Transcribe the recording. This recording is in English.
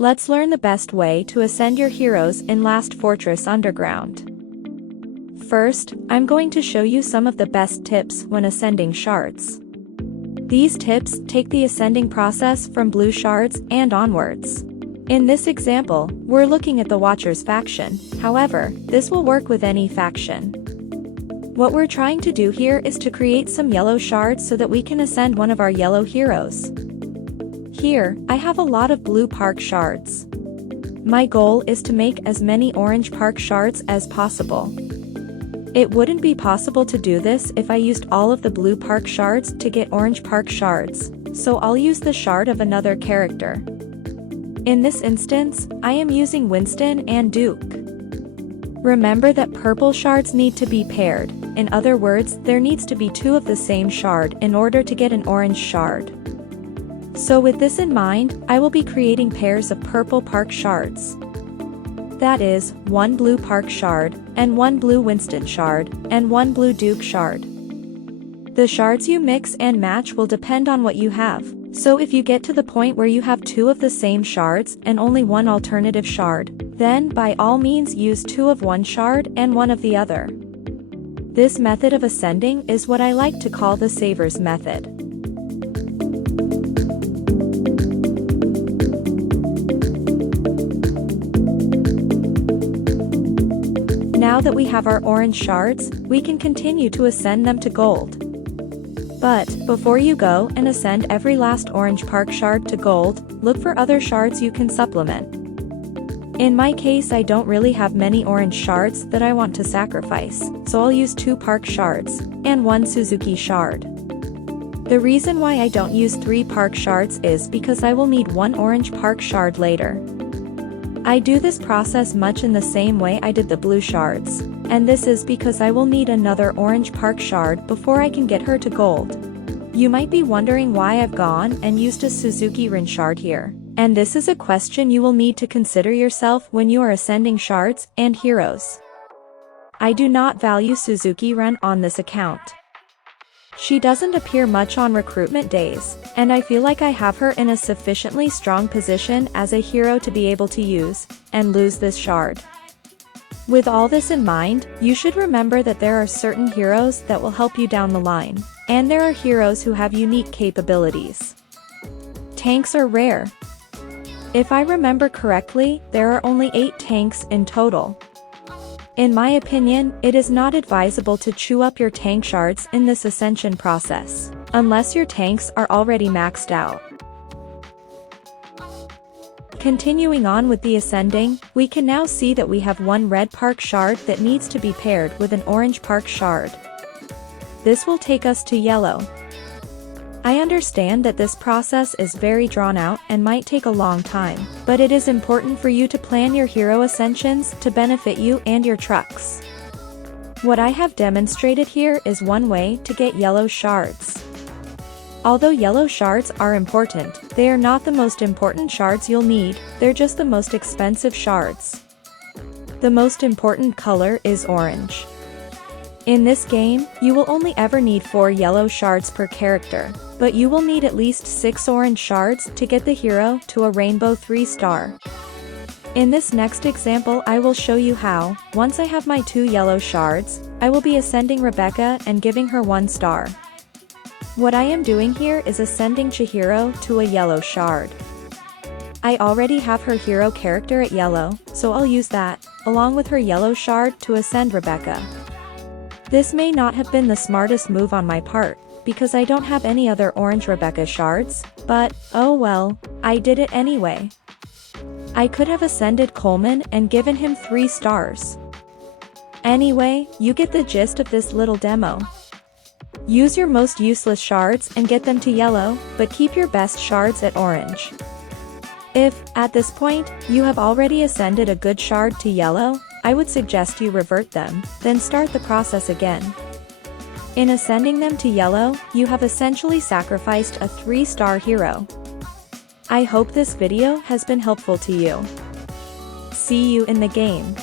Let's learn the best way to ascend your heroes in Last Fortress Underground. First, I'm going to show you some of the best tips when ascending shards. These tips take the ascending process from blue shards and onwards. In this example, we're looking at the Watchers faction, however, this will work with any faction. What we're trying to do here is to create some yellow shards so that we can ascend one of our yellow heroes. Here, I have a lot of blue park shards. My goal is to make as many orange park shards as possible. It wouldn't be possible to do this if I used all of the blue park shards to get orange park shards, so I'll use the shard of another character. In this instance, I am using Winston and Duke. Remember that purple shards need to be paired, in other words, there needs to be two of the same shard in order to get an orange shard. So with this in mind, I will be creating pairs of purple park shards. That is, one blue park shard, and one blue Winston shard, and one blue Duke shard. The shards you mix and match will depend on what you have, so if you get to the point where you have two of the same shards and only one alternative shard, then by all means use two of one shard and one of the other. This method of ascending is what I like to call the Savers method. Now that we have our orange shards, we can continue to ascend them to gold. But, before you go and ascend every last orange park shard to gold, look for other shards you can supplement. In my case, I don't really have many orange shards that I want to sacrifice, so I'll use 2 park shards, and 1 Suzuki shard. The reason why I don't use 3 park shards is because I will need 1 orange park shard later. I do this process much in the same way I did the blue shards, and this is because I will need another orange park shard before I can get her to gold. You might be wondering why I've gone and used a Suzuki Rin shard here, and this is a question you will need to consider yourself when you are ascending shards and heroes. I do not value Suzuki Rin on this account. She doesn't appear much on recruitment days, and I feel like I have her in a sufficiently strong position as a hero to be able to use and lose this shard. With all this in mind, you should remember that there are certain heroes that will help you down the line, and there are heroes who have unique capabilities. Tanks are rare. If I remember correctly, there are only 8 tanks in total. In my opinion, it is not advisable to chew up your tank shards in this ascension process, unless your tanks are already maxed out. Continuing on with the ascending, we can now see that we have 1 red park shard that needs to be paired with an orange park shard. This will take us to yellow. I understand that this process is very drawn out and might take a long time, but it is important for you to plan your hero ascensions to benefit you and your trucks. What I have demonstrated here is one way to get yellow shards. Although yellow shards are important, they are not the most important shards you'll need, they're just the most expensive shards. The most important color is orange. In this game, you will only ever need 4 yellow shards per character, but you will need at least 6 orange shards to get the hero to a rainbow 3-star. In this next example, I will show you how, once I have my 2 yellow shards, I will be ascending Rebecca and giving her 1 star. What I am doing here is ascending Chihiro to a yellow shard. I already have her hero character at yellow, so I'll use that, along with her yellow shard to ascend Rebecca. This may not have been the smartest move on my part, because I don't have any other orange Rebecca shards, but, oh well, I did it anyway. I could have ascended Coleman and given him 3 stars. Anyway, you get the gist of this little demo. Use your most useless shards and get them to yellow, but keep your best shards at orange. If, at this point, you have already ascended a good shard to yellow, I would suggest you revert them, then start the process again. In ascending them to yellow, you have essentially sacrificed a 3-star hero. I hope this video has been helpful to you. See you in the game.